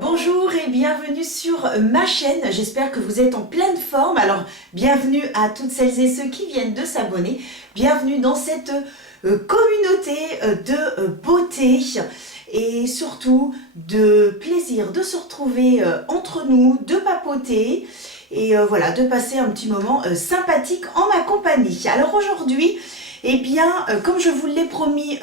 Bonjour et bienvenue sur ma chaîne, j'espère que vous êtes en pleine forme. Alors bienvenue à toutes celles et ceux qui viennent de s'abonner, bienvenue dans cette communauté de beauté et surtout de plaisir de se retrouver entre nous, de papoter et voilà, de passer un petit moment sympathique en ma compagnie. Alors aujourd'hui, eh bien, comme je vous l'ai promis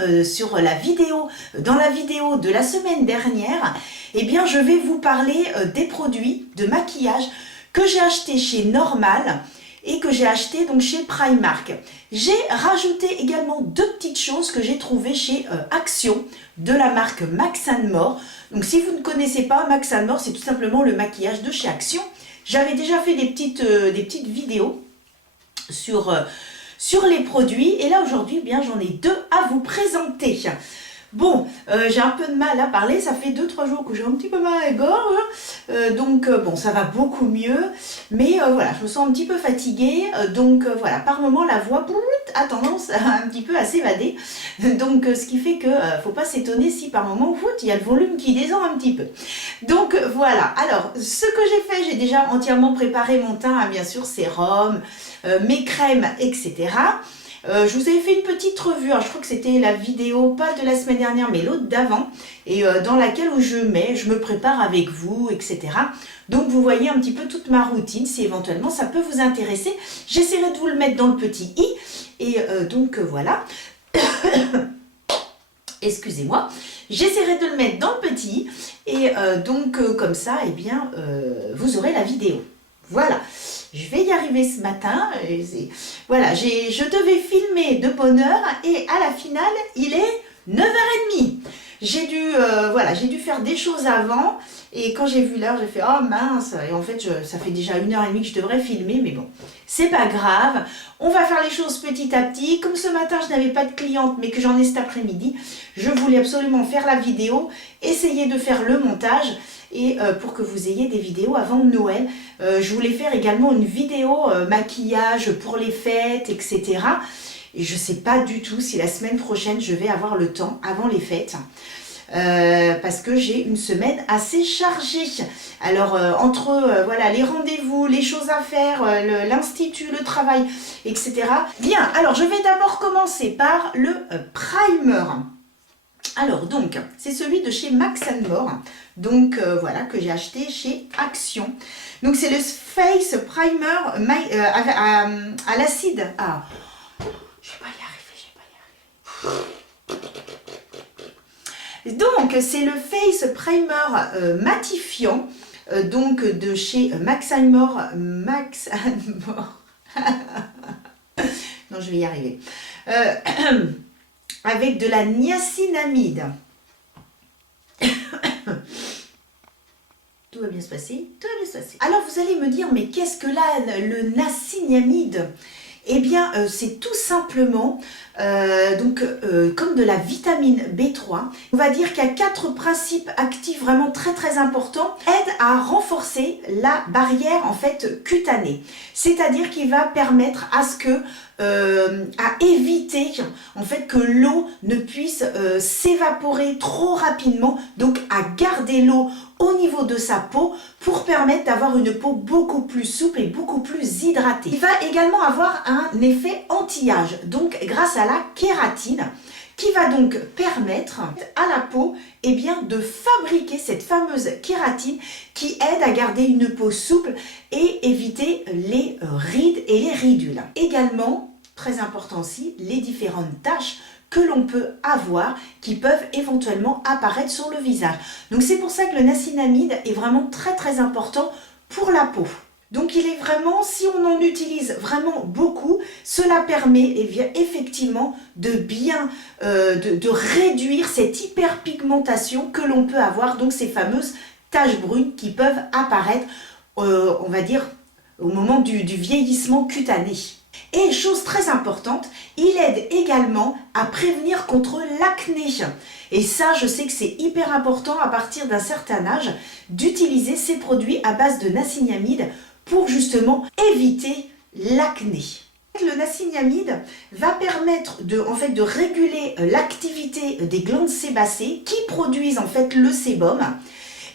dans la vidéo de la semaine dernière, eh bien, je vais vous parler des produits de maquillage que j'ai acheté chez Normal et que j'ai acheté donc chez Primark. J'ai rajouté également deux petites choses que j'ai trouvées chez Action de la marque Max & More. Donc, si vous ne connaissez pas, Max & More, c'est tout simplement le maquillage de chez Action. J'avais déjà fait des petites vidéos sur les produits et là aujourd'hui eh bien j'en ai deux à vous présenter. Bon, j'ai un peu de mal à parler, ça fait 2-3 jours que j'ai un petit peu mal à la gorge, donc bon, ça va beaucoup mieux, mais voilà, je me sens un petit peu fatiguée, donc voilà, par moment la voix a tendance un petit peu à s'évader, donc ce qui fait que faut pas s'étonner si par moment, il y a le volume qui descend un petit peu. Donc voilà, alors ce que j'ai fait, j'ai déjà entièrement préparé mon teint, hein, bien sûr, sérum, mes crèmes, etc. Je vous avais fait une petite revue, alors je crois que c'était la vidéo, pas de la semaine dernière, mais l'autre d'avant, et dans laquelle je me prépare avec vous, etc. Donc vous voyez un petit peu toute ma routine, si éventuellement ça peut vous intéresser. J'essaierai de vous le mettre dans le petit i, et donc voilà. Excusez-moi, j'essaierai de le mettre dans le petit i, et donc comme ça, eh bien, vous aurez la vidéo. Voilà, je vais y arriver ce matin. Voilà, je devais filmer de bonne heure et à la finale, il est 9h30. J'ai dû faire des choses avant et quand j'ai vu l'heure, j'ai fait « Oh mince !» Et en fait, ça fait déjà 1h30 que je devrais filmer, mais bon, c'est pas grave. On va faire les choses petit à petit. Comme ce matin, je n'avais pas de cliente, mais que j'en ai cet après-midi, je voulais absolument faire la vidéo, essayer de faire le montage et pour que vous ayez des vidéos avant Noël. Je voulais faire également une vidéo maquillage pour les fêtes, etc. Et je ne sais pas du tout si la semaine prochaine, je vais avoir le temps avant les fêtes. Parce que j'ai une semaine assez chargée. Alors, entre voilà, les rendez-vous, les choses à faire, l'institut, le travail, etc. Bien, alors je vais d'abord commencer par le primer. Alors donc, c'est celui de chez Max & More, donc voilà, que j'ai acheté chez Action. Donc c'est le Face Primer à l'acide. Ah, je vais pas y arriver. Donc c'est le Face Primer matifiant, donc de chez Max & More. Non, je vais y arriver. Avec de la niacinamide. Tout va bien se passer, tout va bien se passer. Alors vous allez me dire, mais qu'est-ce que là, le niacinamide? Eh bien, c'est tout simplement comme de la vitamine B3. On va dire qu'il y a 4 principes actifs vraiment très très importants. Aide à renforcer la barrière en fait cutanée. C'est-à-dire qu'il va permettre à ce que à éviter en fait que l'eau ne puisse s'évaporer trop rapidement, donc à garder l'eau au niveau de sa peau pour permettre d'avoir une peau beaucoup plus souple et beaucoup plus hydratée. Il va également avoir un effet anti-âge, donc grâce à la kératine, qui va donc permettre à la peau eh bien, de fabriquer cette fameuse kératine qui aide à garder une peau souple et éviter les rides et les ridules. Également, très important aussi, les différentes taches que l'on peut avoir qui peuvent éventuellement apparaître sur le visage. Donc c'est pour ça que le niacinamide est vraiment très très important pour la peau. Donc il est vraiment, si on en utilise vraiment beaucoup, cela permet effectivement de bien de réduire cette hyperpigmentation que l'on peut avoir, donc ces fameuses taches brunes qui peuvent apparaître, on va dire, au moment du vieillissement cutané. Et chose très importante, il aide également à prévenir contre l'acné. Et ça, je sais que c'est hyper important à partir d'un certain âge d'utiliser ces produits à base de niacinamide pour justement éviter l'acné. Le niacinamide va permettre de réguler l'activité des glandes sébacées qui produisent en fait le sébum.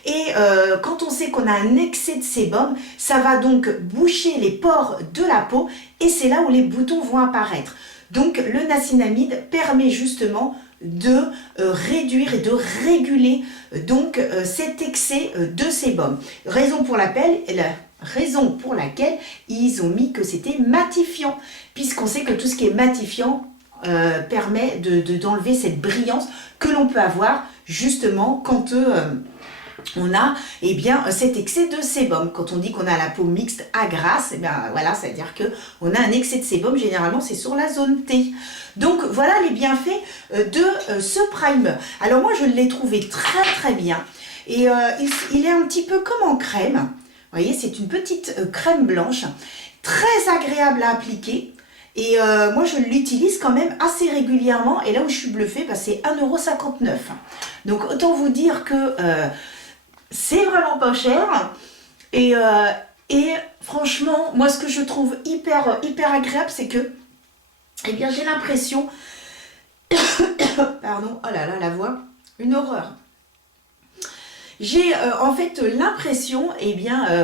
Et quand on sait qu'on a un excès de sébum, ça va donc boucher les pores de la peau et c'est là où les boutons vont apparaître. Donc le niacinamide permet justement de réduire et de réguler donc cet excès de sébum. Raison pour laquelle ils ont mis que c'était matifiant, puisqu'on sait que tout ce qui est matifiant permet d'enlever cette brillance que l'on peut avoir justement quand on a cet excès de sébum. Quand on dit qu'on a la peau mixte à grasse, et bien voilà, c'est-à-dire qu'on a un excès de sébum, généralement c'est sur la zone T. Donc voilà les bienfaits de ce primer. Alors moi je l'ai trouvé très très bien et il est un petit peu comme en crème. Vous voyez, c'est une petite crème blanche, très agréable à appliquer. Et moi, je l'utilise quand même assez régulièrement. Et là où je suis bluffée, bah, c'est 1,59 €. Donc, autant vous dire que c'est vraiment pas cher. Et franchement, moi, ce que je trouve hyper agréable, c'est que eh bien, j'ai l'impression... Pardon, oh là là, la voix, une horreur. J'ai en fait l'impression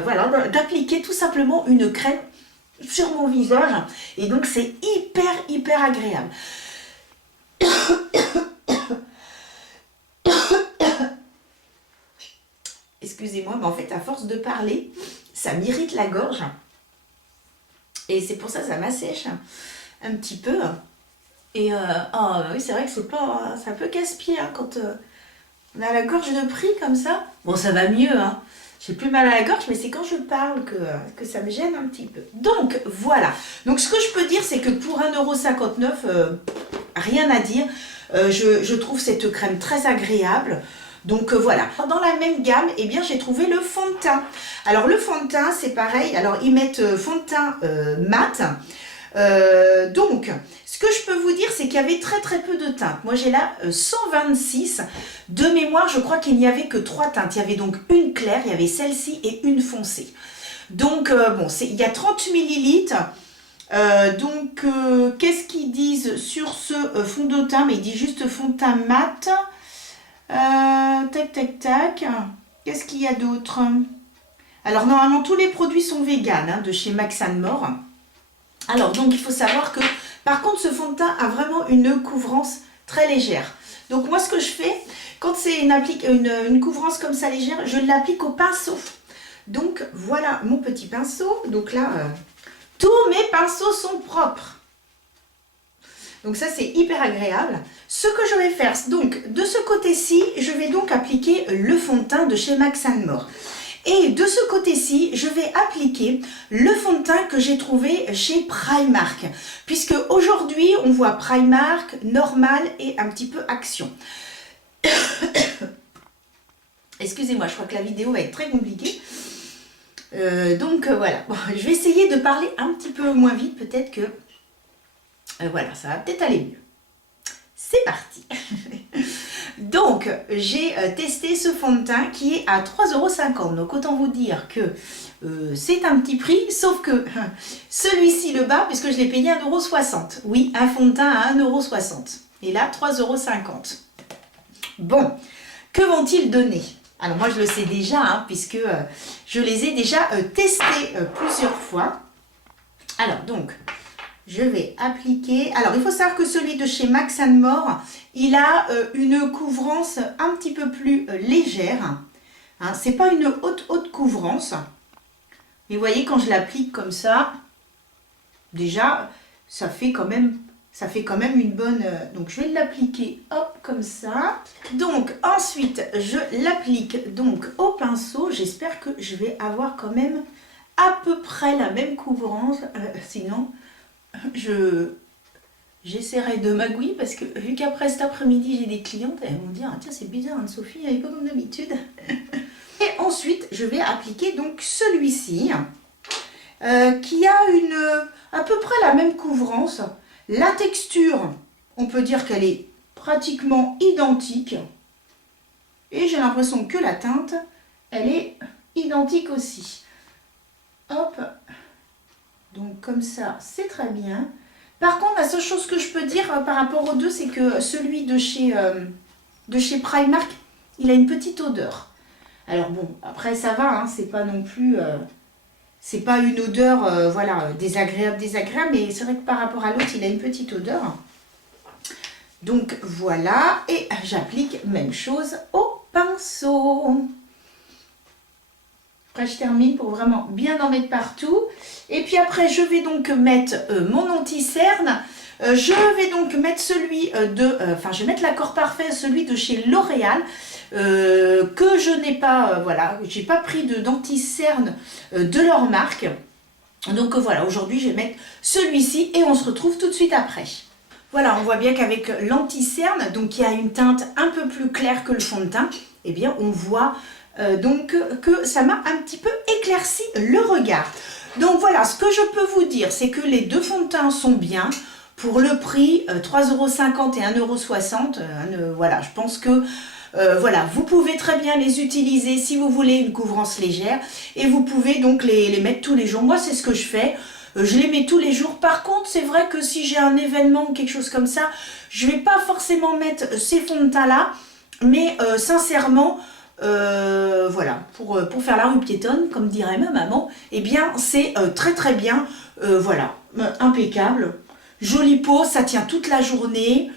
voilà, d'appliquer tout simplement une crème sur mon visage et donc c'est hyper agréable. Excusez-moi, mais en fait à force de parler, ça m'irrite la gorge et c'est pour ça que ça m'assèche un petit peu. Et oui, c'est vrai que c'est un peu casse-pied hein, quand on a la gorge de pris comme ça. Bon, ça va mieux, hein. J'ai plus mal à la gorge, mais c'est quand je parle que ça me gêne un petit peu. Donc, voilà. Donc, ce que je peux dire, c'est que pour 1,59 €, rien à dire. Je trouve cette crème très agréable. Donc, voilà. Dans la même gamme, eh bien, j'ai trouvé le fond de teint. Alors, le fond de teint, c'est pareil. Alors, ils mettent fond de teint mat. Donc, ce que je peux vous dire, c'est qu'il y avait très peu de teintes. Moi, j'ai là 126. De mémoire, je crois qu'il n'y avait que 3 teintes. Il y avait donc une claire, il y avait celle-ci et une foncée. Donc, bon, il y a 30 millilitres. Qu'est-ce qu'ils disent sur ce fond de teint? Mais ils disent juste fond de teint mat. Tac. Qu'est-ce qu'il y a d'autre? Alors, normalement, tous les produits sont véganes hein, de chez Max & More. Alors, donc, il faut savoir que, par contre, ce fond de teint a vraiment une couvrance très légère. Donc, moi, ce que je fais, quand c'est une couvrance comme ça légère, je l'applique au pinceau. Donc, voilà mon petit pinceau. Donc là, tous mes pinceaux sont propres. Donc, ça, c'est hyper agréable. Ce que je vais faire, donc, de ce côté-ci, je vais donc appliquer le fond de teint de chez Max & More. Et de ce côté-ci, je vais appliquer le fond de teint que j'ai trouvé chez Primark. Puisque aujourd'hui, on voit Primark, Normal et un petit peu Action. Excusez-moi, je crois que la vidéo va être très compliquée. Voilà, bon, je vais essayer de parler un petit peu moins vite. Peut-être que voilà, ça va peut-être aller mieux. C'est parti. Donc, j'ai testé ce fond de teint qui est à 3,50 €. Donc, autant vous dire que c'est un petit prix, sauf que celui-ci, le bas, puisque je l'ai payé 1,60 €. Oui, un fond de teint à 1,60 €. Et là, 3,50 €. Bon, que vont-ils donner? Alors, moi, je le sais déjà, hein, puisque je les ai déjà testés plusieurs fois. Alors, donc... je vais appliquer... Alors, il faut savoir que celui de chez Max & More, il a une couvrance un petit peu plus légère. Hein, c'est pas une haute couvrance. Mais vous voyez, quand je l'applique comme ça, déjà, ça fait quand même une bonne... donc, je vais l'appliquer, hop, comme ça. Donc, ensuite, je l'applique donc au pinceau. J'espère que je vais avoir quand même à peu près la même couvrance. Sinon... j'essaierai de magouiller parce que vu qu'après cet après-midi j'ai des clientes, elles vont me dire ah, tiens c'est bizarre Anne-Sophie, elle n'est pas comme d'habitude. Et ensuite je vais appliquer donc celui-ci qui a à peu près la même couvrance. La texture, on peut dire qu'elle est pratiquement identique et j'ai l'impression que la teinte elle est identique aussi. Hop. Donc comme ça, c'est très bien. Par contre, la seule chose que je peux dire par rapport aux deux, c'est que celui de chez Primark, il a une petite odeur. Alors bon, après ça va, hein, c'est pas non plus... c'est pas une odeur, voilà, désagréable, mais c'est vrai que par rapport à l'autre, il a une petite odeur. Donc voilà, et j'applique même chose au pinceau. Après, je termine pour vraiment bien en mettre partout. Et puis après, je vais donc mettre mon anti-cerne. Je vais donc mettre celui je vais mettre l'accord parfait, celui de chez L'Oréal, que je n'ai pas, voilà, j'ai pas pris d'anti-cerne de leur marque. Donc voilà, aujourd'hui, je vais mettre celui-ci et on se retrouve tout de suite après. Voilà, on voit bien qu'avec l'anti-cerne, donc qui a une teinte un peu plus claire que le fond de teint, eh bien, on voit donc que ça m'a un petit peu éclairci le regard. Donc voilà, ce que je peux vous dire, c'est que les deux fonds de teint sont bien. Pour le prix, 3,50 € et 1,60 €, voilà, je pense que voilà, vous pouvez très bien les utiliser si vous voulez une couvrance légère. Et vous pouvez donc les mettre tous les jours. Moi, c'est ce que je fais. Je les mets tous les jours. Par contre, c'est vrai que si j'ai un événement ou quelque chose comme ça, je ne vais pas forcément mettre ces fonds de teint-là. Mais sincèrement... voilà, pour faire la rue piétonne, comme dirait ma maman, eh bien c'est très très bien, voilà, impeccable, jolie peau, ça tient toute la journée,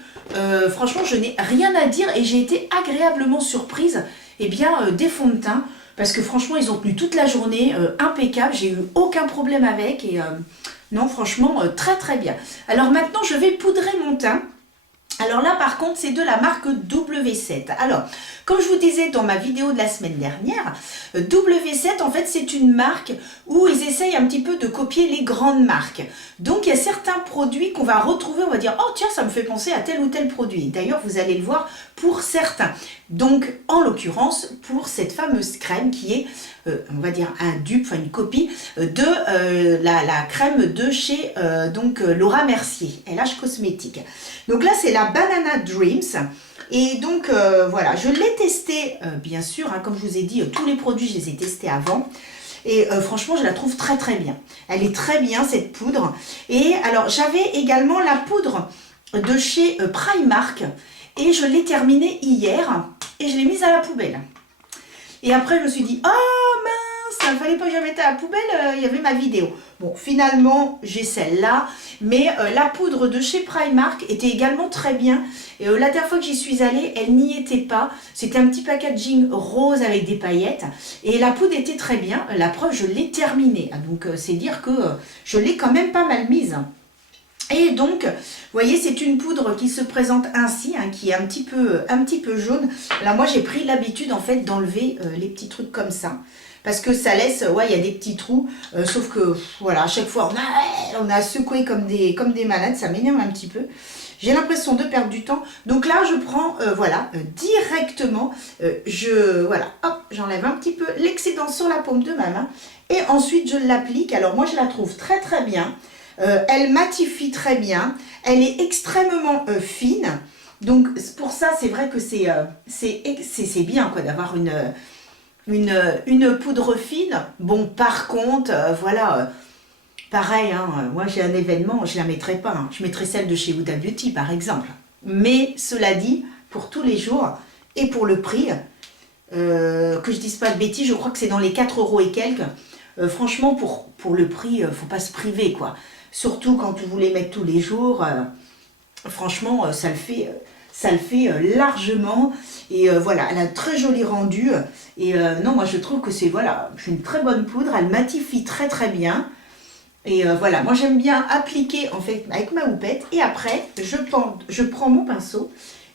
franchement je n'ai rien à dire et j'ai été agréablement surprise, eh bien des fonds de teint, parce que franchement ils ont tenu toute la journée, impeccable, j'ai eu aucun problème avec et non franchement très très bien. Alors maintenant je vais poudrer mon teint. Alors là, par contre, c'est de la marque W7. Alors, comme je vous disais dans ma vidéo de la semaine dernière, W7, en fait, c'est une marque où ils essayent un petit peu de copier les grandes marques. Donc, il y a certains produits qu'on va retrouver, on va dire, oh tiens, ça me fait penser à tel ou tel produit. D'ailleurs, vous allez le voir pour certains. Donc, en l'occurrence, pour cette fameuse crème qui est, on va dire, un dupe, enfin une copie de la crème de chez Laura Mercier, LH Cosmétiques. Donc là, c'est la Banana Dreams. Et donc, voilà, je l'ai testé, bien sûr, hein, comme je vous ai dit, tous les produits, je les ai testés avant. Et franchement, je la trouve très très bien. Elle est très bien, cette poudre. Et alors, j'avais également la poudre de chez Primark. Et je l'ai terminée hier. Et je l'ai mise à la poubelle. Et après, je me suis dit, oh mince, il ne fallait pas que je la mette à la poubelle, il y avait ma vidéo. Bon, finalement, j'ai celle-là. Mais la poudre de chez Primark était également très bien. Et la dernière fois que j'y suis allée, elle n'y était pas. C'était un petit packaging rose avec des paillettes. Et la poudre était très bien. La preuve, je l'ai terminée. Donc, c'est dire que je l'ai quand même pas mal mise. Et donc, vous voyez, c'est une poudre qui se présente ainsi, hein, qui est un petit peu jaune. Là, moi, j'ai pris l'habitude, en fait, d'enlever les petits trucs comme ça. Parce que ça laisse, ouais, il y a des petits trous. Sauf que, voilà, à chaque fois, on a secoué comme des malades. Ça m'énerve un petit peu. J'ai l'impression de perdre du temps. Donc là, je prends, voilà, directement, voilà, hop, j'enlève un petit peu l'excédent sur la paume de ma main. Et ensuite, je l'applique. Alors, moi, je la trouve très, très bien. Elle matifie très bien, elle est extrêmement fine, donc pour ça c'est vrai que c'est bien quoi d'avoir une poudre fine. Bon par contre, voilà, pareil, hein, moi j'ai un événement, je la mettrai pas, hein, je mettrai celle de chez Huda Beauty par exemple, mais cela dit, pour tous les jours et pour le prix, que je dise pas de bêtises, je crois que c'est dans les 4 € et quelques, franchement pour le prix, faut pas se priver quoi. Surtout quand vous les mettez tous les jours, franchement, ça le fait largement. Et voilà, elle a un très joli rendu. Et non, moi je trouve que c'est voilà, une très bonne poudre, elle matifie très très bien. Et voilà, moi j'aime bien appliquer en fait avec ma houppette. Et après, je prends mon pinceau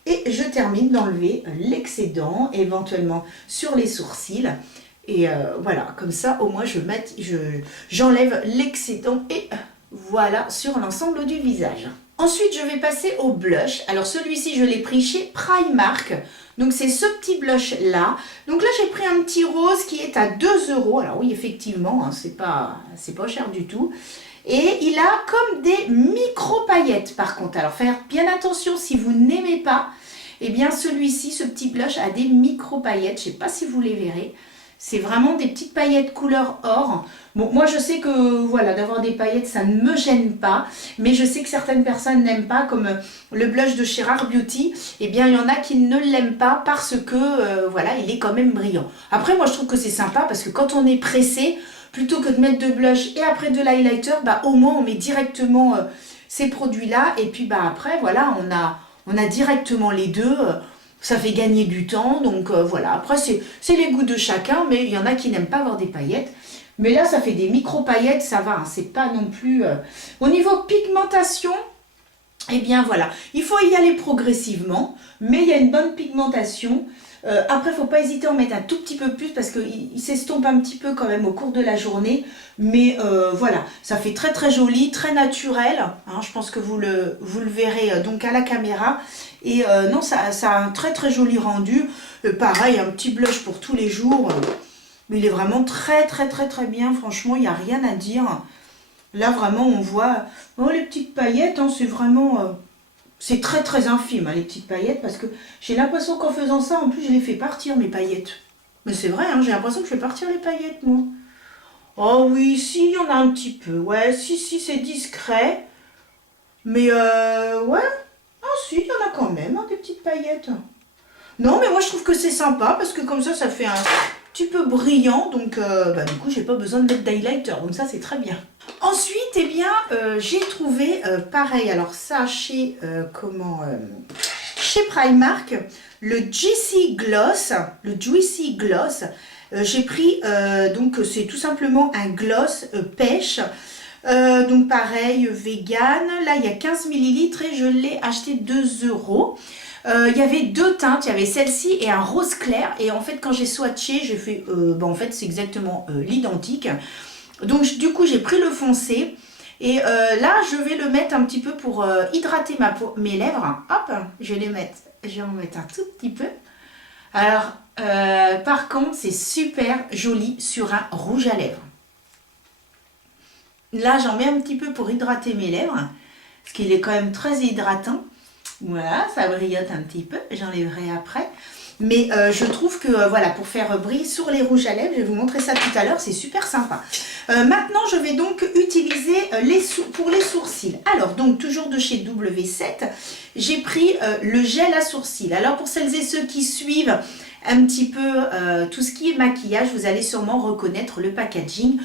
et je termine d'enlever l'excédent, éventuellement sur les sourcils. Et voilà, comme ça au moins j'enlève l'excédent et... voilà, sur l'ensemble du visage. Ensuite, je vais passer au blush. Alors, celui-ci, je l'ai pris chez Primark. Donc, c'est ce petit blush-là. Donc là, j'ai pris un petit rose qui est à 2 €. Alors oui, effectivement, hein, c'est pas cher du tout. Et il a comme des micro-paillettes, par contre. Alors, faire bien attention, si vous n'aimez pas, eh bien, celui-ci, ce petit blush, a des micro-paillettes. Je ne sais pas si vous les verrez. C'est vraiment des petites paillettes couleur or. Bon, moi je sais que voilà, d'avoir des paillettes, ça ne me gêne pas. Mais je sais que certaines personnes n'aiment pas, comme le blush de chez Rare Beauty. Eh bien, il y en a qui ne l'aiment pas parce que, voilà, il est quand même brillant. Après, moi je trouve que c'est sympa parce que quand on est pressé, plutôt que de mettre de blush et après de l'highlighter, bah, au moins on met directement ces produits-là. Et puis bah, après, voilà, on a directement les deux. Ça fait gagner du temps, donc voilà. Après, c'est les goûts de chacun, mais il y en a qui n'aiment pas avoir des paillettes. Mais là, ça fait des micro-paillettes, ça va, hein, c'est pas non plus... Au niveau pigmentation, eh bien voilà, il faut y aller progressivement, mais il y a une bonne pigmentation. Après, il ne faut pas hésiter à en mettre un tout petit peu plus parce qu'il s'estompe un petit peu quand même au cours de la journée. Mais voilà, ça fait très très joli, très naturel. Hein, je pense que vous le verrez donc à la caméra. Et non, ça a un très très joli rendu. Pareil, un petit blush pour tous les jours. Mais il est vraiment très très très très bien. Franchement, il n'y a rien à dire. Là, vraiment, on voit les petites paillettes. Hein, c'est vraiment... c'est très très infime, hein, les petites paillettes, parce que j'ai l'impression qu'en faisant ça, en plus, je les fais partir, mes paillettes. Mais c'est vrai, hein, j'ai l'impression que je fais partir les paillettes, moi. Oh oui, si, il y en a un petit peu. Ouais, si, c'est discret. Mais ouais. Ah si, il y en a quand même, hein, des petites paillettes. Non, mais moi, je trouve que c'est sympa, parce que comme ça fait un petit peu brillant. Donc, bah, du coup, j'ai pas besoin de mettre d'highlighter. Donc ça, c'est très bien. Ensuite, eh bien, j'ai trouvé, pareil, alors ça, chez Primark, le Juicy Gloss. J'ai pris, donc c'est tout simplement un gloss pêche. Donc pareil, vegan. Là, il y a 15 millilitres et je l'ai acheté 2 €. Il y avait deux teintes, il y avait celle-ci et un rose clair. Et en fait, quand j'ai swatché, j'ai fait, en fait, c'est exactement l'identique. Donc du coup, j'ai pris le foncé. Et là, je vais le mettre un petit peu pour hydrater mes lèvres. Hop, je vais en mettre un tout petit peu. Alors, par contre, c'est super joli sur un rouge à lèvres. Là, j'en mets un petit peu pour hydrater mes lèvres, parce qu'il est quand même très hydratant. Voilà, ça brillote un petit peu, j'enlèverai après. Mais je trouve que, voilà, pour faire briller sur les rouges à lèvres, je vais vous montrer ça tout à l'heure, c'est super sympa. Maintenant, je vais donc utiliser pour les sourcils. Alors, donc, toujours de chez W7, j'ai pris le gel à sourcils. Alors, pour celles et ceux qui suivent un petit peu tout ce qui est maquillage, vous allez sûrement reconnaître le packaging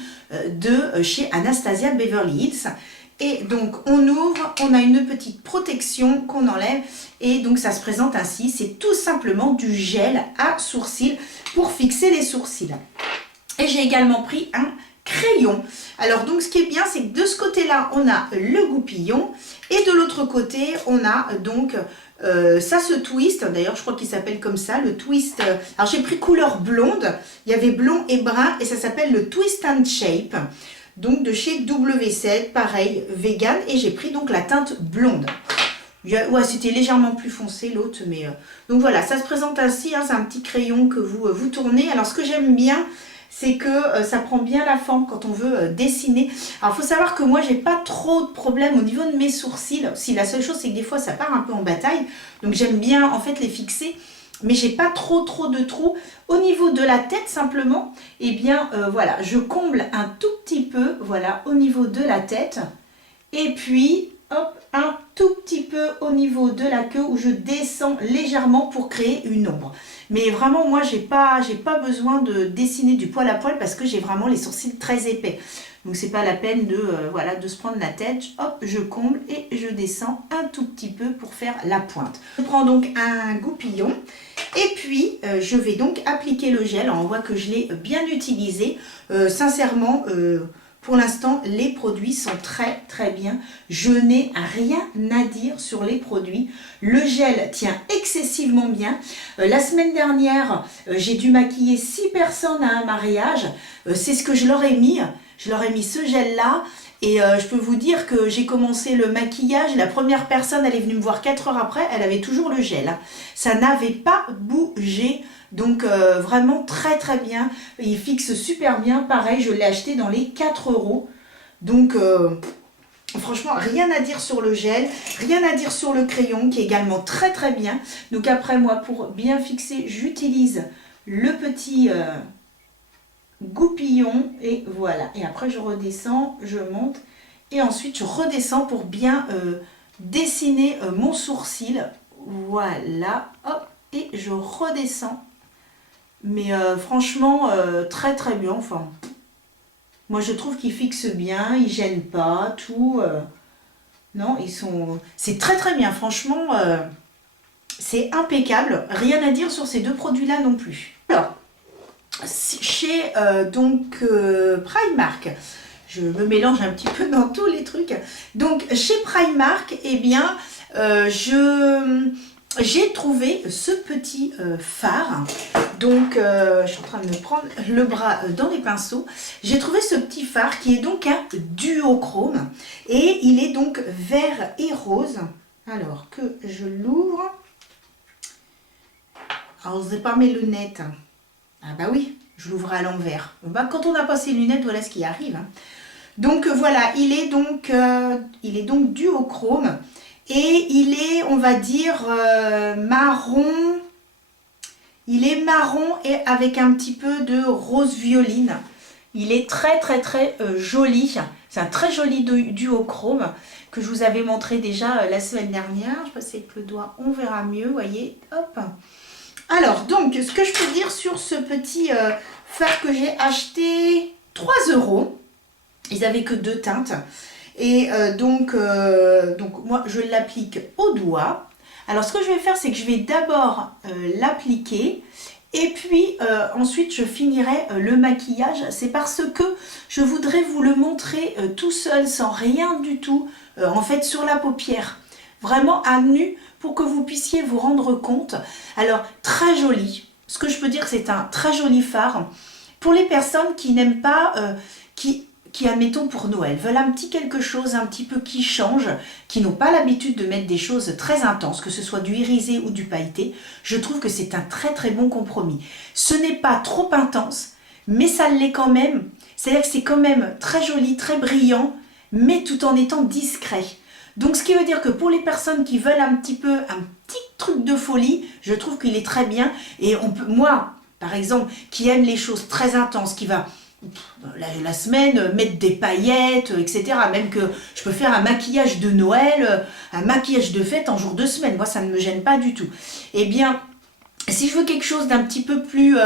de chez Anastasia Beverly Hills. Et donc on ouvre, on a une petite protection qu'on enlève et donc ça se présente ainsi. C'est tout simplement du gel à sourcils pour fixer les sourcils. Et j'ai également pris un crayon. Alors donc ce qui est bien, c'est que de ce côté-là, on a le goupillon et de l'autre côté, on a donc ça se twist. D'ailleurs, je crois qu'il s'appelle comme ça, le twist. Alors j'ai pris couleur blonde, il y avait blond et brun et ça s'appelle le Twist and Shape. Donc de chez W7, pareil, vegan, et j'ai pris donc la teinte blonde. Ouais, c'était légèrement plus foncé l'autre, mais... donc voilà, ça se présente ainsi, hein, c'est un petit crayon que vous tournez. Alors ce que j'aime bien, c'est que ça prend bien la forme quand on veut dessiner. Alors il faut savoir que moi, j'ai pas trop de problèmes au niveau de mes sourcils. Si la seule chose, c'est que des fois, ça part un peu en bataille. Donc j'aime bien, en fait, les fixer. Mais j'ai pas trop de trous. Au niveau de la tête simplement, eh bien voilà, je comble un tout petit peu, voilà, au niveau de la tête. Et puis, hop, un tout petit peu au niveau de la queue où je descends légèrement pour créer une ombre. Mais vraiment, moi, j'ai pas besoin de dessiner du poil à poil parce que j'ai vraiment les sourcils très épais. Donc, c'est pas la peine voilà, de se prendre la tête. Hop, je comble et je descends un tout petit peu pour faire la pointe. Je prends donc un goupillon et puis je vais donc appliquer le gel. Alors, on voit que je l'ai bien utilisé. Sincèrement, pour l'instant, les produits sont très bien. Je n'ai rien à dire sur les produits. Le gel tient excessivement bien. La semaine dernière, j'ai dû maquiller 6 personnes à un mariage. C'est ce que je leur ai mis. Je leur ai mis ce gel-là. Et je peux vous dire que j'ai commencé le maquillage. La première personne, elle est venue me voir 4 heures après. Elle avait toujours le gel. Ça n'avait pas bougé. Donc vraiment très bien, il fixe super bien, pareil je l'ai acheté dans les 4 €. Donc franchement rien à dire sur le gel, rien à dire sur le crayon qui est également très bien. Donc après moi pour bien fixer j'utilise le petit goupillon et voilà. Et après je redescends, je monte et ensuite je redescends pour bien dessiner mon sourcil. Voilà, hop, et je redescends. Mais franchement, très très bien. Enfin, moi je trouve qu'ils fixent bien, ils gênent pas, tout. Non, ils sont... C'est très très bien, franchement, c'est impeccable. Rien à dire sur ces deux produits-là non plus. Alors, chez Primark, je me mélange un petit peu dans tous les trucs. Donc, chez Primark, eh bien, j'ai trouvé ce petit fard. Donc, je suis en train de me prendre le bras dans les pinceaux. J'ai trouvé ce petit fard qui est donc un duochrome. Et il est donc vert et rose. Alors que je l'ouvre. Alors, je n'ai pas mes lunettes. Ah bah oui, je l'ouvre à l'envers. Bah, quand on n'a pas ses lunettes, voilà ce qui arrive. Donc, voilà, il est donc duochrome. Et il est, on va dire, marron. Il est marron et avec un petit peu de rose violine. Il est très très très joli. C'est un très joli duochrome que je vous avais montré déjà la semaine dernière. Je passe avec le doigt, on verra mieux, vous voyez. Hop. Alors, donc, ce que je peux dire sur ce petit fard que j'ai acheté 3 €. Ils n'avaient que 2 teintes. Et donc moi, je l'applique au doigt. Alors, ce que je vais faire, c'est que je vais d'abord l'appliquer. Et puis, ensuite, je finirai le maquillage. C'est parce que je voudrais vous le montrer tout seul, sans rien du tout, en fait, sur la paupière. Vraiment à nu, pour que vous puissiez vous rendre compte. Alors, très joli. Ce que je peux dire, c'est un très joli fard. Pour les personnes qui n'aiment pas, qui, admettons, pour Noël, veulent un petit quelque chose, un petit peu qui change, qui n'ont pas l'habitude de mettre des choses très intenses, que ce soit du irisé ou du pailleté, je trouve que c'est un très très bon compromis. Ce n'est pas trop intense, mais ça l'est quand même. C'est-à-dire que c'est quand même très joli, très brillant, mais tout en étant discret. Donc, ce qui veut dire que pour les personnes qui veulent un petit truc de folie, je trouve qu'il est très bien. Et on peut, moi, par exemple, qui aime les choses très intenses, qui va la semaine mettre des paillettes, etc. Même que je peux faire un maquillage de Noël, un maquillage de fête en jour de semaine. Moi, ça ne me gêne pas du tout. Eh bien, si je veux quelque chose d'un petit peu plus...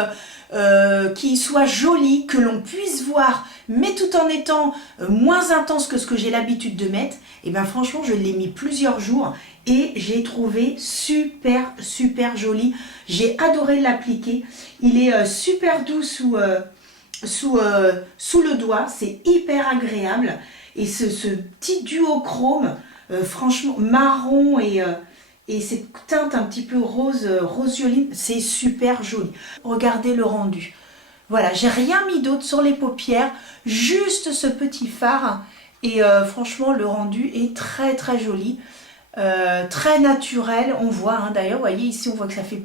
qui soit joli, que l'on puisse voir, mais tout en étant moins intense que ce que j'ai l'habitude de mettre, et bien franchement, je l'ai mis plusieurs jours et j'ai trouvé super, super joli. J'ai adoré l'appliquer. Il est super doux sous le doigt, c'est hyper agréable. Et ce petit duochrome, franchement, marron et cette teinte un petit peu rose violine, c'est super joli. Regardez le rendu. Voilà, j'ai rien mis d'autre sur les paupières, juste ce petit fard. Et franchement, le rendu est très très joli. Très naturel, on voit d'ailleurs, vous voyez ici on voit que ça fait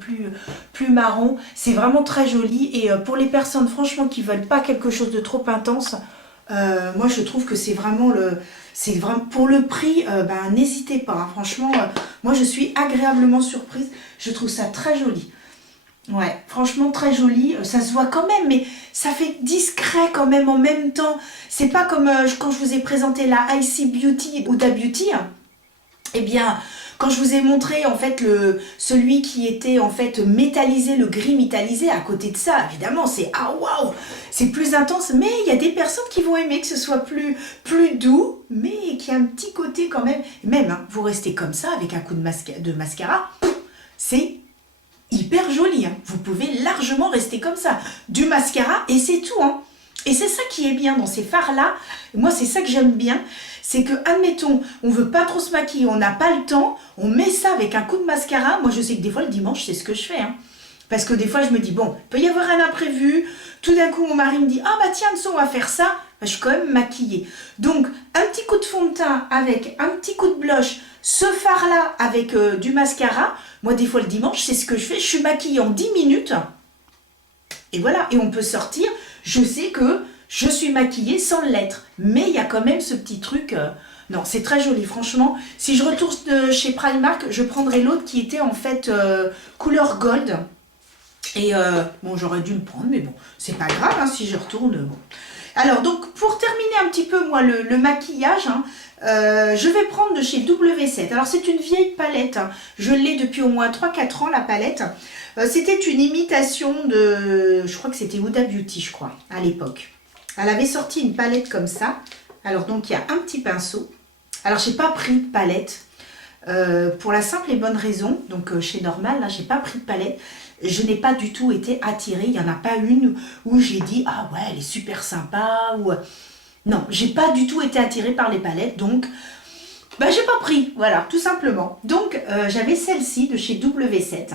plus marron, c'est vraiment très joli. Et pour les personnes franchement qui veulent pas quelque chose de trop intense, moi je trouve que c'est vraiment pour le prix, n'hésitez pas, franchement, moi je suis agréablement surprise, je trouve ça très joli. Ouais, franchement très joli, ça se voit quand même, mais ça fait discret quand même en même temps. C'est pas comme quand je vous ai présenté la Icy Beauty ou Da Beauty. Eh bien, quand je vous ai montré en fait celui qui était en fait métallisé, le gris métallisé, à côté de ça, évidemment, c'est ah waouh, c'est plus intense, mais il y a des personnes qui vont aimer que ce soit plus doux, mais qui a un petit côté quand même. Même, vous restez comme ça avec un coup de mascara, c'est hyper joli. Vous pouvez largement rester comme ça, du mascara et c'est tout. Et c'est ça qui est bien dans ces fards-là. Moi, c'est ça que j'aime bien. C'est que, admettons, on veut pas trop se maquiller, on n'a pas le temps, on met ça avec un coup de mascara. Moi, je sais que des fois, le dimanche, c'est ce que je fais. Parce que des fois, je me dis, bon, il peut y avoir un imprévu. Tout d'un coup, mon mari me dit, ah bah tiens, on va faire ça. Je suis quand même maquillée. Donc, un petit coup de fond de teint avec un petit coup de blush, ce fard-là avec du mascara. Moi, des fois, le dimanche, c'est ce que je fais. Je suis maquillée en 10 minutes. Et voilà, et on peut sortir. Je sais que je suis maquillée sans l'être. Mais il y a quand même ce petit truc. Non, c'est très joli, franchement. Si je retourne chez Primark, je prendrai l'autre qui était en fait couleur gold. Et bon, j'aurais dû le prendre, mais bon, c'est pas grave, hein, si je retourne, bon. Alors, donc, pour terminer un petit peu, moi, le maquillage, hein, je vais prendre de chez W7. Alors, c'est une vieille palette, hein. Je l'ai depuis au moins 3-4 ans, la palette. C'était une imitation de, je crois que c'était Huda Beauty, je crois, à l'époque. Elle avait sorti une palette comme ça. Alors, donc, il y a un petit pinceau. Alors, j'ai pas pris de palette. Pour la simple et bonne raison, donc chez Normal, là, j'ai pas pris de palette. Je n'ai pas du tout été attirée. Il n'y en a pas une où j'ai dit, ah ouais, elle est super sympa. Ou... Non, j'ai pas du tout été attirée par les palettes. Donc, bah, j'ai pas pris. Voilà, tout simplement. Donc, j'avais celle-ci de chez W7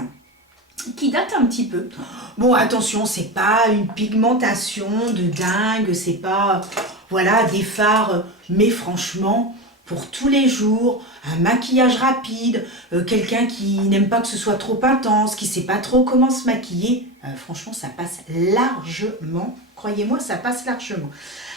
qui date un petit peu. Bon, attention, c'est pas une pigmentation de dingue. C'est pas, voilà, des fards. Mais franchement... pour tous les jours, un maquillage rapide, quelqu'un qui n'aime pas que ce soit trop intense, qui ne sait pas trop comment se maquiller, franchement, ça passe largement. Croyez-moi, ça passe largement.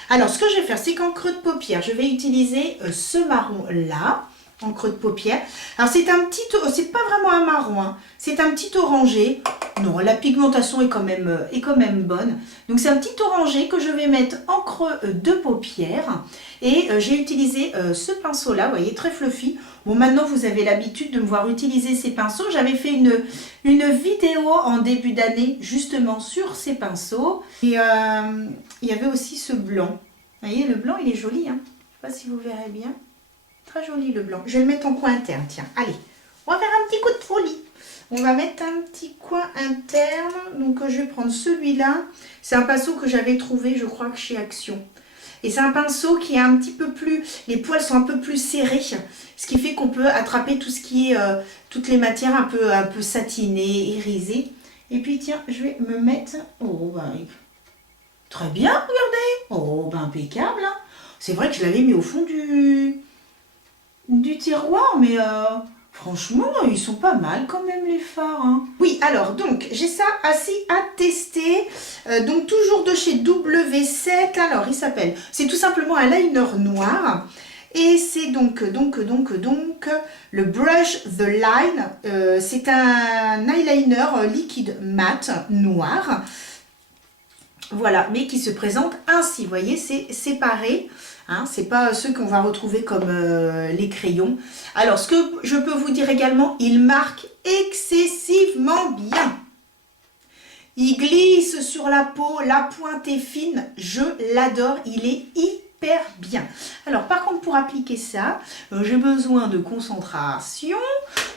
Alors, ce que je vais faire, c'est qu'en creux de paupière, je vais utiliser ce marron-là, en creux de paupière. Alors, c'est un petit, c'est pas vraiment un marron, hein, c'est un petit orangé. Non, la pigmentation est quand même bonne. Donc, c'est un petit orangé que je vais mettre en creux de paupière. Et j'ai utilisé ce pinceau-là, vous voyez, très fluffy. Bon, maintenant, vous avez l'habitude de me voir utiliser ces pinceaux. J'avais fait une vidéo en début d'année, justement, sur ces pinceaux. Et il y avait aussi ce blanc. Vous voyez, le blanc, il est joli, hein. Je ne sais pas si vous verrez bien. Très joli, le blanc. Je vais le mettre en coin interne, tiens. Allez, on va faire un petit coup de folie. On va mettre un petit coin interne. Donc, je vais prendre celui-là. C'est un pinceau que j'avais trouvé, je crois, chez Action. Et c'est un pinceau qui est un petit peu plus... Les poils sont un peu plus serrés. Ce qui fait qu'on peut attraper tout ce qui est... toutes les matières un peu satinées, irisées. Et puis, tiens, je vais me mettre... Oh, ben... Très bien, regardez. Oh, ben impeccable. Hein. C'est vrai que je l'avais mis au fond du tiroir, mais... Franchement, ils sont pas mal quand même les fards. Hein. Oui, alors donc j'ai ça assis à tester. Donc toujours de chez W7. Alors il s'appelle, c'est tout simplement un liner noir. Et c'est donc le Brush The Line. C'est un eyeliner liquide mat noir. Voilà, mais qui se présente ainsi. Vous voyez, c'est séparé. Hein, c'est pas ceux qu'on va retrouver comme les crayons. Alors, ce que je peux vous dire également, il marque excessivement bien. Il glisse sur la peau, la pointe est fine, je l'adore, il est hyper bien. Alors, par contre, pour appliquer ça, j'ai besoin de concentration.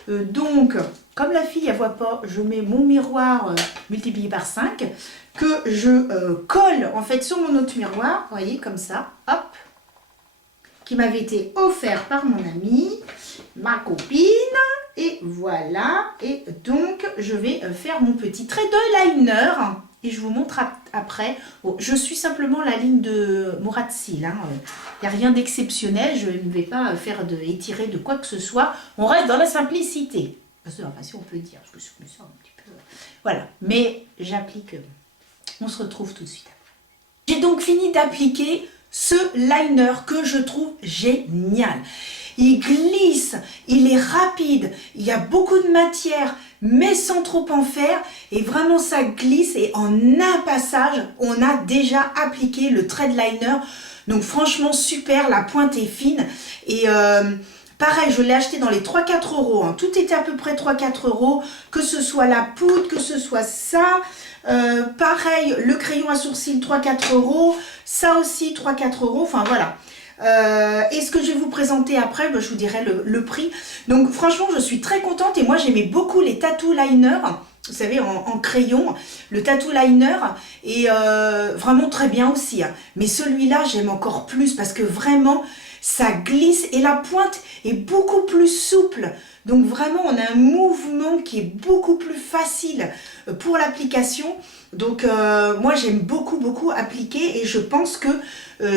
Donc, comme la fille, elle voit pas, je mets mon miroir multiplié par 5 que je colle en fait sur mon autre miroir, vous voyez, comme ça, hop, qui m'avait été offert par mon amie, ma copine, et voilà, et donc je vais faire mon petit trait de liner, et je vous montre après. Bon, je suis simplement la ligne de Murad Seal, hein. Il n'y a rien d'exceptionnel, je ne vais pas faire étirer de quoi que ce soit, on reste dans la simplicité, enfin, si on peut dire, parce que c'est comme ça un petit peu, voilà, mais j'applique, on se retrouve tout de suite. J'ai donc fini d'appliquer ce liner que je trouve génial. Il glisse, il est rapide, il y a beaucoup de matière, mais sans trop en faire. Et vraiment, ça glisse et en un passage, on a déjà appliqué le trait de liner. Donc franchement, super, la pointe est fine. Et pareil, je l'ai acheté dans les 3-4 €. Hein. Tout était à peu près 3-4 €, que ce soit la poudre, que ce soit ça. Pareil, le crayon à sourcils 3-4 €, ça aussi 3-4 €, enfin voilà. Et ce que je vais vous présenter après, ben, je vous dirai le prix. Donc franchement, je suis très contente et moi j'aimais beaucoup les tattoo liners, vous savez, en crayon, le tattoo liner, et vraiment très bien aussi. Hein. Mais celui-là, j'aime encore plus parce que vraiment, ça glisse et la pointe est beaucoup plus souple. Donc vraiment, on a un mouvement qui est beaucoup plus facile pour l'application. Donc moi, j'aime beaucoup appliquer et je pense que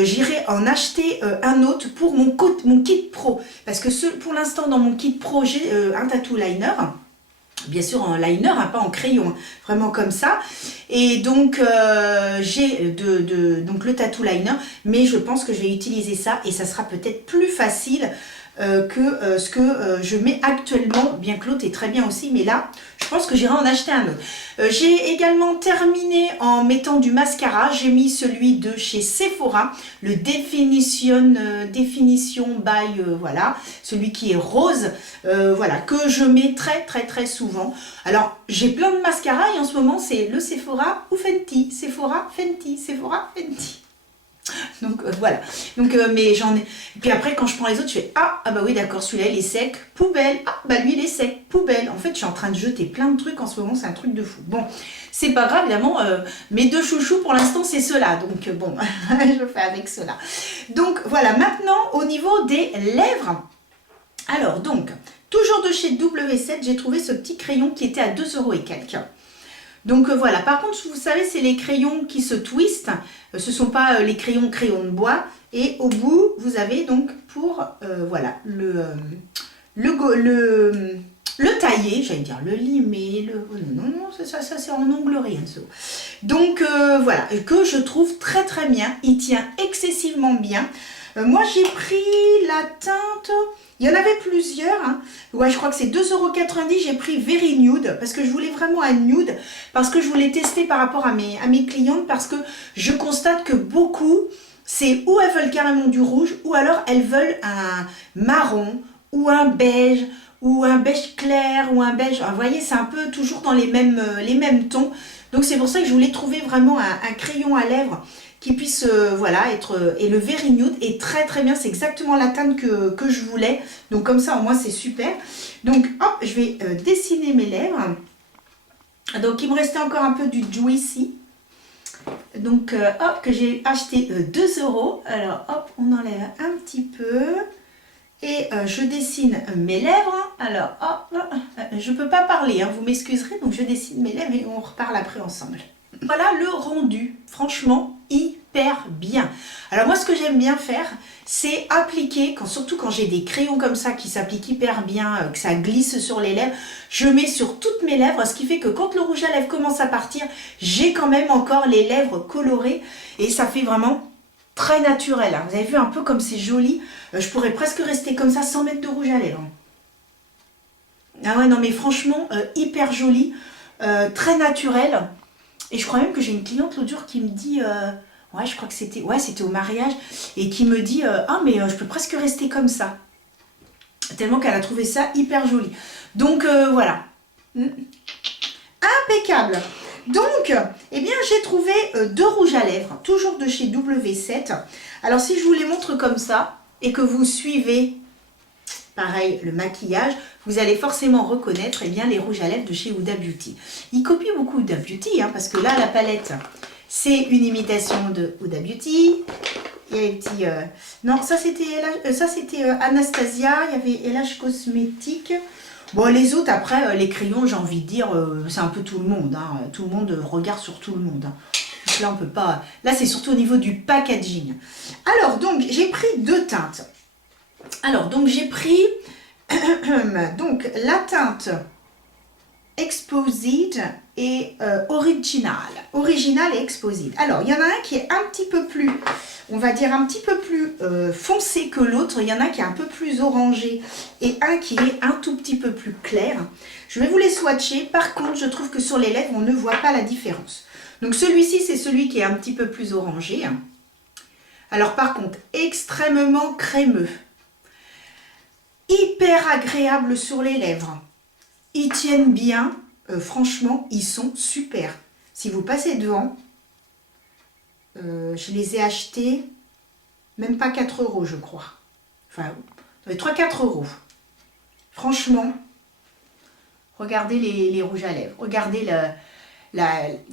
j'irai en acheter un autre pour mon kit pro. Parce que pour l'instant, dans mon kit pro, j'ai un tattoo liner. Bien sûr en liner, hein, pas en crayon, hein, vraiment comme ça. Et donc j'ai donc le tattoo liner, mais je pense que je vais utiliser ça et ça sera peut-être plus facile que ce que je mets actuellement, bien que l'autre est très bien aussi, mais là, je pense que j'irai en acheter un autre. J'ai également terminé en mettant du mascara. J'ai mis celui de chez Sephora, le Definition by, voilà, celui qui est rose, voilà, que je mets très souvent. Alors, j'ai plein de mascaras et en ce moment, c'est le Sephora ou Fenty. Sephora, Fenty, Sephora, Fenty. Donc voilà, donc mais j'en ai, et puis après quand je prends les autres je fais ah bah oui d'accord, celui-là il est sec, poubelle, ah bah lui il est sec, poubelle. En fait je suis en train de jeter plein de trucs en ce moment, c'est un truc de fou. Bon, c'est pas grave évidemment, mes deux chouchous pour l'instant c'est ceux-là, donc bon je fais avec ceux-là. Donc voilà, maintenant au niveau des lèvres, alors donc toujours de chez W7, j'ai trouvé ce petit crayon qui était à 2 € et quelques. Donc voilà, par contre, vous savez, c'est les crayons qui se twistent. Ce ne sont pas les crayons de bois. Et au bout, vous avez donc pour, voilà, le tailler, j'allais dire le limer, non, ça c'est en onglerie, Enzo. Donc voilà, que je trouve très bien. Il tient excessivement bien. Moi, j'ai pris la teinte... Il y en avait plusieurs, hein. Ouais, je crois que c'est 2,90 €. J'ai pris Very Nude parce que je voulais vraiment un nude, parce que je voulais tester par rapport à mes clientes, parce que je constate que beaucoup, c'est ou elles veulent carrément du rouge, ou alors elles veulent un marron, ou un beige clair, ou un beige. Alors, vous voyez, c'est un peu toujours dans les mêmes tons. Donc c'est pour ça que je voulais trouver vraiment un crayon à lèvres qui puisse voilà être, et le Very Nude est très bien, c'est exactement la teinte que je voulais, donc comme ça au moins c'est super. Donc hop, je vais dessiner mes lèvres. Donc il me restait encore un peu du Juicy, donc hop, que j'ai acheté 2 €. Alors hop, on enlève un petit peu et je dessine mes lèvres. Alors hop, je peux pas parler, hein, vous m'excuserez, donc je dessine mes lèvres et on reparle après ensemble. Voilà le rendu, franchement hyper bien. Alors moi ce que j'aime bien faire, c'est appliquer, surtout quand j'ai des crayons comme ça qui s'appliquent hyper bien, que ça glisse sur les lèvres, je mets sur toutes mes lèvres, ce qui fait que quand le rouge à lèvres commence à partir, j'ai quand même encore les lèvres colorées et ça fait vraiment très naturel, hein. Vous avez vu un peu comme c'est joli, je pourrais presque rester comme ça sans mettre de rouge à lèvres. Ah ouais, non mais franchement, hyper joli, très naturel. Et je crois même que j'ai une cliente l'autre jour qui me dit, ouais, je crois que c'était au mariage, et qui me dit, ah mais je peux presque rester comme ça. Tellement qu'elle a trouvé ça hyper joli. Donc voilà. Impeccable. Donc, eh bien, j'ai trouvé 2 rouges à lèvres, toujours de chez W7. Alors, si je vous les montre comme ça, et que vous suivez, pareil, le maquillage, vous allez forcément reconnaître eh bien, les rouges à lèvres de chez Huda Beauty. Ils copient beaucoup Huda Beauty, hein, parce que là, la palette, c'est une imitation de Huda Beauty. Il y a les petits... Non, ça c'était Anastasia, il y avait LH Cosmétique. Bon, les autres, après, les crayons, j'ai envie de dire, c'est un peu tout le monde. Hein. Tout le monde regarde sur tout le monde. Hein. Donc là, on peut pas... Là, c'est surtout au niveau du packaging. Alors, donc, j'ai pris 2 teintes. Alors, donc, j'ai pris donc, la teinte Exposed et Original. Original et Exposed. Alors, il y en a un qui est un petit peu plus, on va dire un petit peu plus foncé que l'autre. Il y en a qui est un peu plus orangé et un qui est un tout petit peu plus clair. Je vais vous les swatcher. Par contre, je trouve que sur les lèvres, on ne voit pas la différence. Donc, celui-ci, c'est celui qui est un petit peu plus orangé. Alors, par contre, extrêmement crémeux. Hyper agréable sur les lèvres. Ils tiennent bien. Franchement, ils sont super. Si vous passez devant, je les ai achetés même pas 4 €, je crois. Enfin, 3-4 €. Franchement, regardez les rouges à lèvres. Regardez,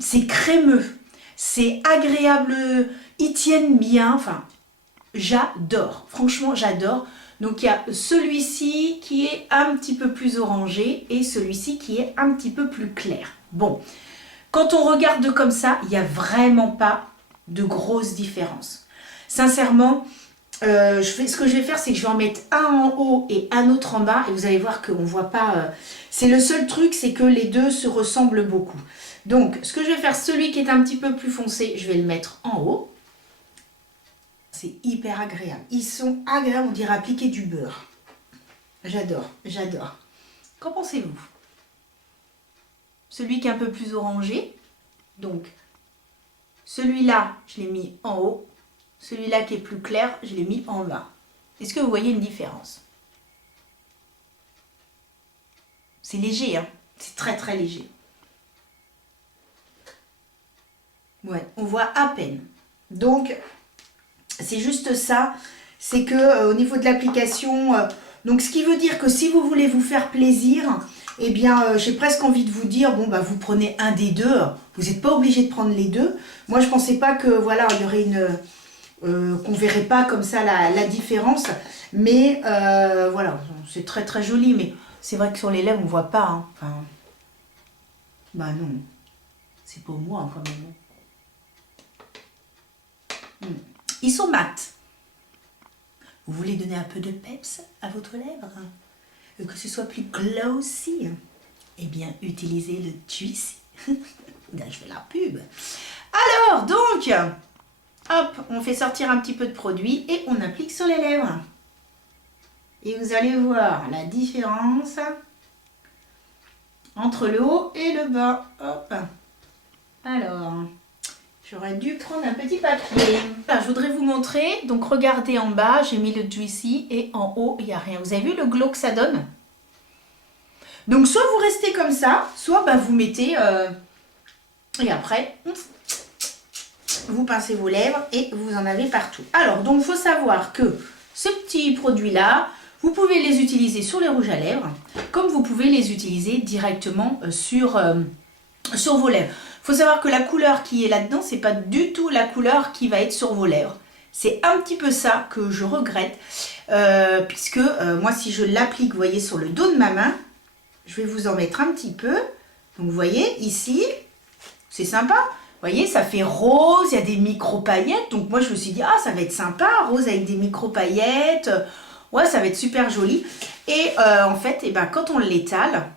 c'est crémeux. C'est agréable. Ils tiennent bien. Enfin, j'adore. Franchement, j'adore. Donc, il y a celui-ci qui est un petit peu plus orangé et celui-ci qui est un petit peu plus clair. Bon, quand on regarde comme ça, il n'y a vraiment pas de grosses différences. Sincèrement, ce que je vais faire, c'est que je vais en mettre un en haut et un autre en bas et vous allez voir qu'on ne voit pas... c'est le seul truc, c'est que les deux se ressemblent beaucoup. Donc, ce que je vais faire, celui qui est un petit peu plus foncé, je vais le mettre en haut. C'est hyper agréable. Ils sont agréables, on dirait appliquer du beurre. J'adore, j'adore. Qu'en pensez-vous? Celui qui est un peu plus orangé. Donc, celui-là, je l'ai mis en haut. Celui-là qui est plus clair, je l'ai mis en bas. Est-ce que vous voyez une différence? C'est léger, hein? C'est très très léger. Ouais, on voit à peine. Donc, c'est juste ça. C'est que au niveau de l'application, donc ce qui veut dire que si vous voulez vous faire plaisir, eh bien, j'ai presque envie de vous dire, bon, bah, vous prenez un des deux. Vous n'êtes pas obligé de prendre les deux. Moi, je pensais pas que, voilà, il y aurait qu'on verrait pas comme ça la différence. Mais, voilà, c'est très très joli. Mais c'est vrai que sur les lèvres, on voit pas. Hein. Enfin, bah non, c'est pas moi hein, quand même. Ils sont mat. Vous voulez donner un peu de peps à votre lèvre, que ce soit plus glossy? Eh bien, utilisez le Juicy. Là, je fais la pub. Alors, donc, hop, on fait sortir un petit peu de produit et on applique sur les lèvres. Et vous allez voir la différence entre le haut et le bas. Hop. Alors... j'aurais dû prendre un petit papier. Voilà, je voudrais vous montrer. Donc regardez en bas, j'ai mis le Juicy et en haut, il n'y a rien. Vous avez vu le glow que ça donne? Donc soit vous restez comme ça, soit bah, vous mettez... et après, vous pincez vos lèvres et vous en avez partout. Alors, donc il faut savoir que ce petit produit-là, vous pouvez les utiliser sur les rouges à lèvres, comme vous pouvez les utiliser directement sur vos lèvres. Il faut savoir que la couleur qui est là-dedans, c'est pas du tout la couleur qui va être sur vos lèvres. C'est un petit peu ça que je regrette, puisque moi, si je l'applique, vous voyez, sur le dos de ma main, je vais vous en mettre un petit peu. Donc, vous voyez, ici, c'est sympa. Vous voyez, ça fait rose, il y a des micro-paillettes. Donc, moi, je me suis dit, ah, ça va être sympa, rose avec des micro-paillettes. Ouais, ça va être super joli. Et en fait, eh ben, quand on l'étale,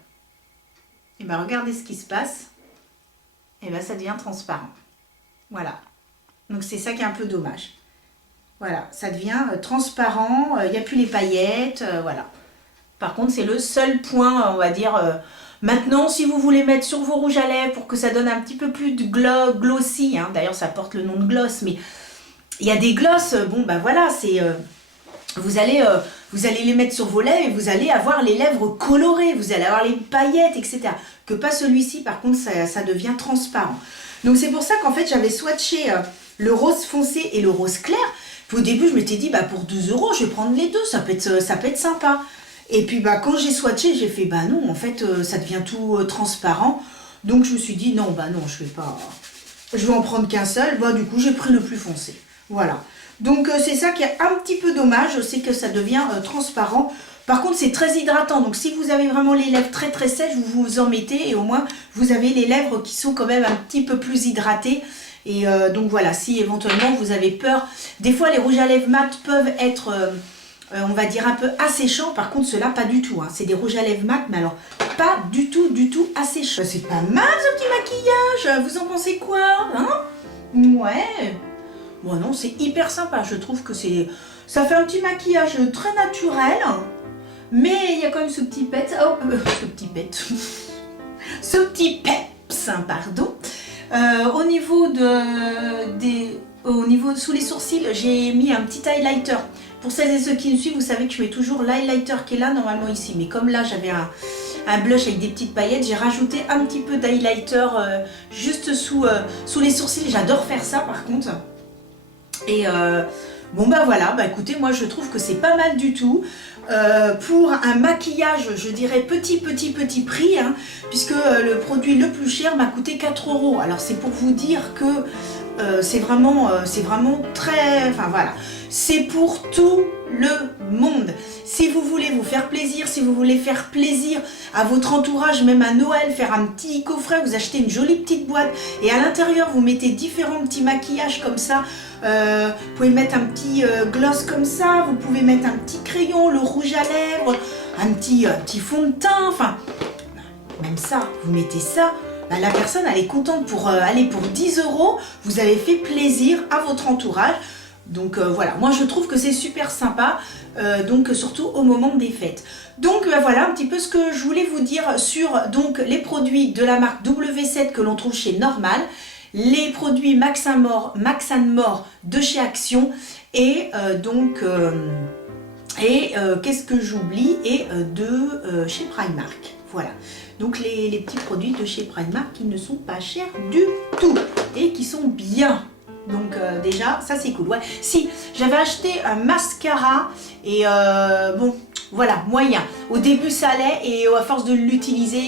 eh ben, regardez ce qui se passe. Et bien ça devient transparent. Voilà. Donc c'est ça qui est un peu dommage. Voilà, ça devient transparent, il n'y a plus les paillettes, voilà. Par contre, c'est le seul point, on va dire. Maintenant, si vous voulez mettre sur vos rouges à lèvres pour que ça donne un petit peu plus de glossy, hein, d'ailleurs ça porte le nom de gloss, mais il y a des glosses, bon ben voilà, c'est... vous allez les mettre sur vos lèvres et vous allez avoir les lèvres colorées, vous allez avoir les paillettes, etc. Que pas celui-ci, par contre, ça devient transparent. Donc c'est pour ça qu'en fait, j'avais swatché le rose foncé et le rose clair. Puis au début, je m'étais dit, bah, pour 2 €, je vais prendre les deux, ça peut être sympa. Et puis bah, quand j'ai swatché, j'ai fait, bah non, en fait, ça devient tout transparent. Donc je me suis dit, non, bah non, je vais en prendre qu'un seul. Bah du coup, j'ai pris le plus foncé. Voilà. Donc c'est ça qui est un petit peu dommage, c'est que ça devient transparent. Par contre, c'est très hydratant. Donc si vous avez vraiment les lèvres très très sèches, vous vous en mettez et au moins vous avez les lèvres qui sont quand même un petit peu plus hydratées. Et donc voilà, si éventuellement vous avez peur, des fois les rouges à lèvres mat peuvent être, on va dire un peu asséchants. Par contre, ceux-là pas du tout. Hein. C'est des rouges à lèvres mat, mais alors pas du tout asséchants. C'est pas mal ce petit maquillage. Vous en pensez quoi, hein? Ouais. Bon non, c'est hyper sympa, je trouve que ça fait un petit maquillage très naturel, mais il y a quand même ce petit pet, ce petit peps, pardon. Au niveau sous les sourcils, j'ai mis un petit highlighter. Pour celles et ceux qui me suivent, vous savez que je mets toujours l'highlighter qui est là normalement ici, mais comme là j'avais un blush avec des petites paillettes, j'ai rajouté un petit peu d'highlighter juste sous les sourcils. J'adore faire ça par contre. Et bon bah voilà, bah écoutez, moi je trouve que c'est pas mal du tout pour un maquillage, je dirais petit prix, hein, puisque le produit le plus cher m'a coûté 4 €. Alors c'est pour vous dire que c'est vraiment très, enfin voilà, c'est pour tout le monde. Si vous voulez vous faire plaisir, si vous voulez faire plaisir à votre entourage, même à Noël, faire un petit coffret, vous achetez une jolie petite boîte et à l'intérieur vous mettez différents petits maquillages comme ça. Vous pouvez mettre un petit gloss comme ça, vous pouvez mettre un petit crayon, le rouge à lèvres, un petit fond de teint, enfin même ça, vous mettez ça. Bah, la personne elle est contente pour aller pour 10 €, vous avez fait plaisir à votre entourage. Donc voilà, moi je trouve que c'est super sympa, donc surtout au moment des fêtes. Donc voilà un petit peu ce que je voulais vous dire sur donc, les produits de la marque W7 que l'on trouve chez Normal, les produits Max and More de chez Action et qu'est-ce que j'oublie, et de chez Primark. Voilà, donc les petits produits de chez Primark qui ne sont pas chers du tout et qui sont bien. Donc déjà, ça c'est cool. Ouais. Si, j'avais acheté un mascara et bon, voilà, moyen. Au début ça allait et à force de l'utiliser,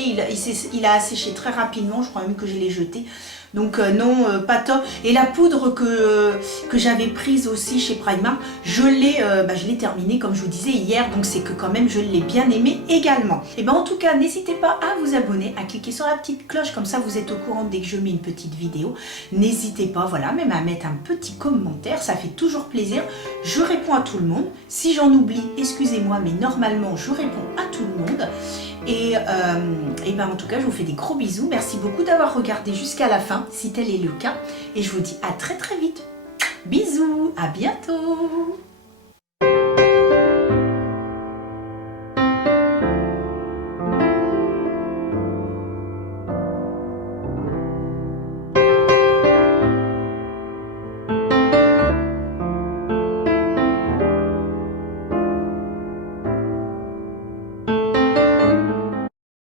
il a asséché très rapidement. Je crois même que je l'ai jeté. Donc non, pas top. Et la poudre que j'avais prise aussi chez Primark, je l'ai terminée comme je vous disais hier. Donc c'est que quand même je l'ai bien aimé également. Et ben en tout cas, n'hésitez pas à vous abonner, à cliquer sur la petite cloche. Comme ça vous êtes au courant dès que je mets une petite vidéo. N'hésitez pas, voilà, même à mettre un petit commentaire. Ça fait toujours plaisir. Je réponds à tout le monde. Si j'en oublie, excusez-moi, mais normalement je réponds à tout le monde. Et ben en tout cas, je vous fais des gros bisous. Merci beaucoup d'avoir regardé jusqu'à la fin, si tel est le cas. Et je vous dis à très très vite. Bisous, à bientôt.